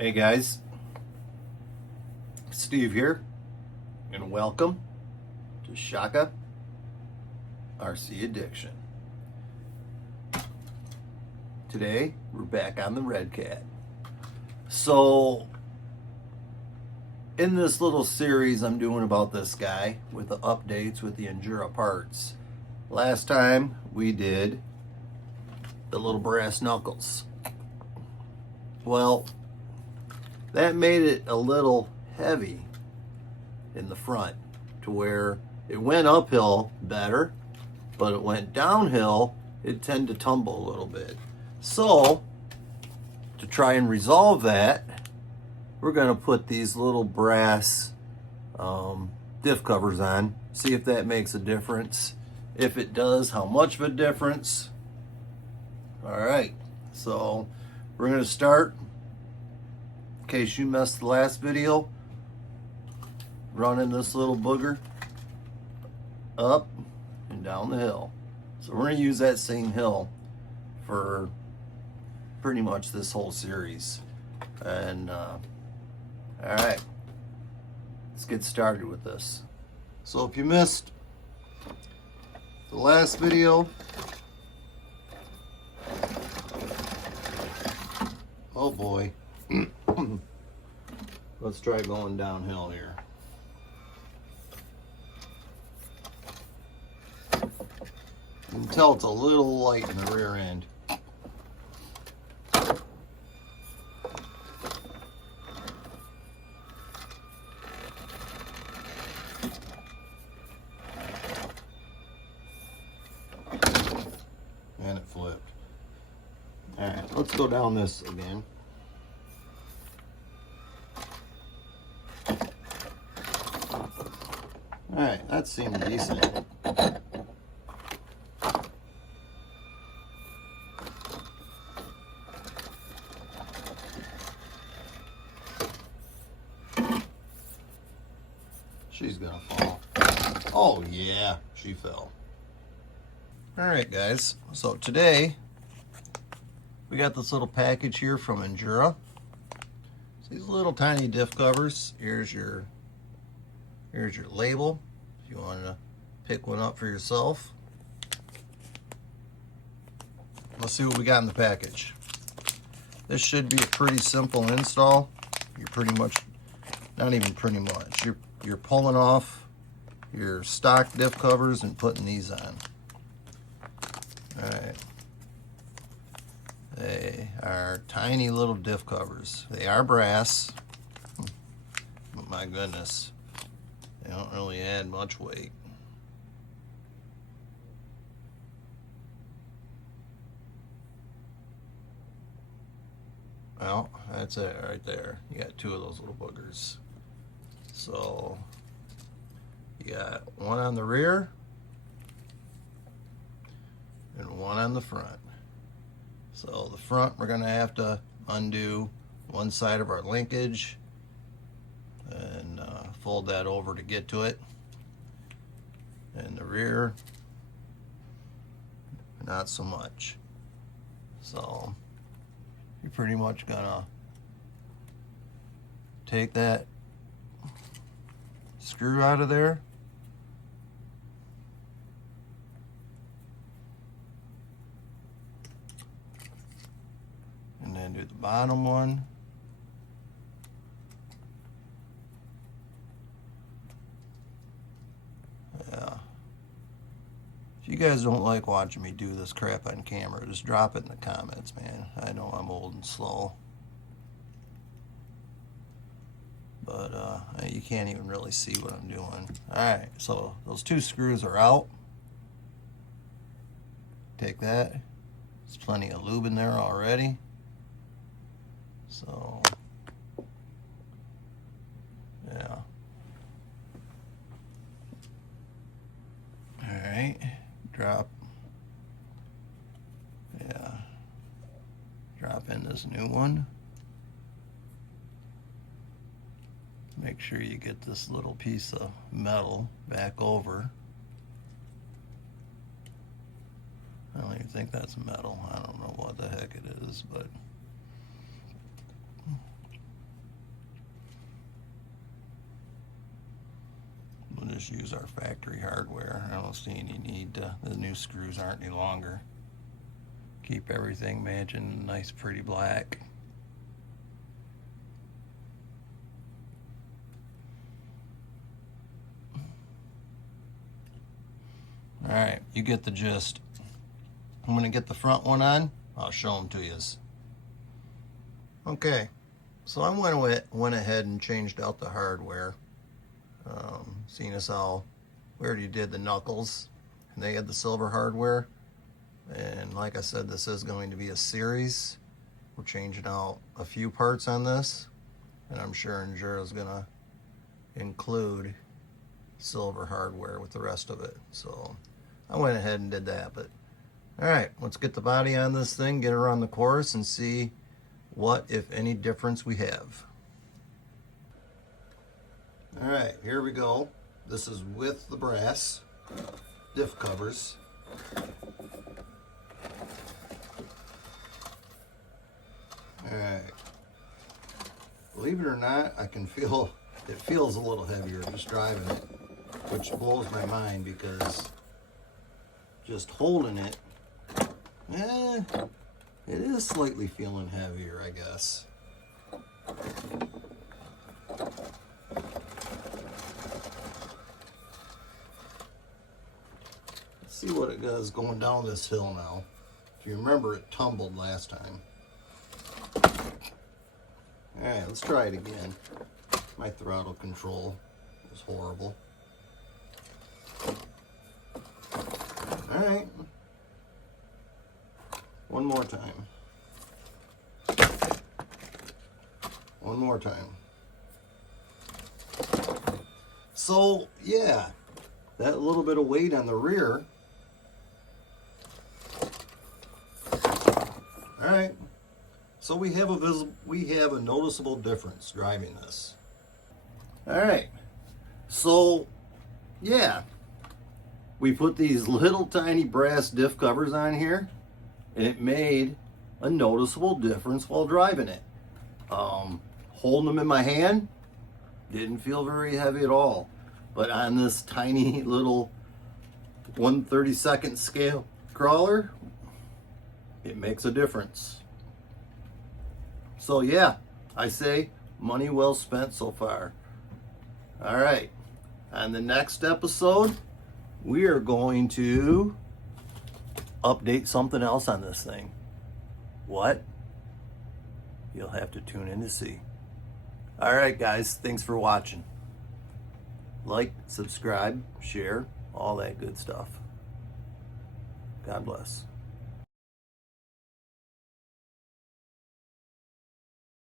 Hey guys, Steve here, and welcome to Shaka RC Addiction. Today we're back on the REDCAT. So, in this little series I'm doing about this guy with the updates with the Injora parts. Last time we did the little brass knuckles. Well, that made it a little heavy in the front to where it went uphill better, but it went downhill, it tended to tumble a little bit. So, to try and resolve that, we're going to put these little brass diff covers on, see if that makes a difference. If it does, how much of a difference. All right, so we're going to start. In case you missed the last video, running this little booger up and down the hill. So we're going to use that same hill for pretty much this whole series. And all right, let's get started with this. So if you missed the last video, oh boy. Let's try going downhill here. You can tell it's a little light in the rear end. And it flipped. Alright, let's go down this again. Alright, that seemed decent. She's gonna fall. Oh yeah, she fell. Alright guys, so today we got this little package here from Injora. These little tiny diff covers. Here's your label if you want to pick one up for yourself. Let's see what we got in the package. This should be a pretty simple install. You're pretty much, not even pretty much, you're pulling off your stock diff covers and putting these on. Alright. They are tiny little diff covers. They are brass, but my goodness, they don't really add much weight. Well, that's it right there. You got two of those little boogers. So, you got one on the rear and one on the front. So the front, we're going to have to undo one side of our linkage and fold that over to get to it. And the rear, not so much. So you're pretty much going to take that screw out of there. And then do the bottom one. Yeah. If you guys don't like watching me do this crap on camera, just drop it in the comments, man. I know I'm old and slow. But you can't even really see what I'm doing. Alright, so those two screws are out. Take that. There's plenty of lube in there already. So, yeah. Alright, drop in this new one. Make sure you get this little piece of metal back over. I don't even think that's metal. I don't know what the heck it is, but just use our factory hardware. I don't see any need to, the new screws aren't any longer. Keep everything matching nice pretty black. Alright, you get the gist. I'm going to get the front one on. I'll show them to you. Okay, so I went ahead and changed out the hardware. Seeing as how we already did the knuckles and they had the silver hardware. And like I said, this is going to be a series. We're changing out a few parts on this, and I'm sure Injora is going to include silver hardware with the rest of it. So I went ahead and did that. But all right, let's get the body on this thing, get her on the course, and see what, if any, difference we have. All right, here we go. This is with the brass diff covers. Alright, believe it or not, I can feel, it feels a little heavier just driving it, which blows my mind because just holding it, it is slightly feeling heavier, I guess. Let's see what it does going down this hill now. If you remember, it tumbled last time. Alright, let's try it again. My throttle control was horrible. Alright. One more time. One more time. So, yeah, that little bit of weight on the rear. Alright. So we have a noticeable difference driving this. All right, so yeah, we put these little tiny brass diff covers on here, and it made a noticeable difference while driving it. Holding them in my hand, didn't feel very heavy at all, but on this tiny little 1/32 scale crawler, it makes a difference. So yeah, I say money well spent so far. All right, on the next episode, we are going to update something else on this thing. What? You'll have to tune in to see. All right, guys, thanks for watching. Like, subscribe, share, all that good stuff. God bless.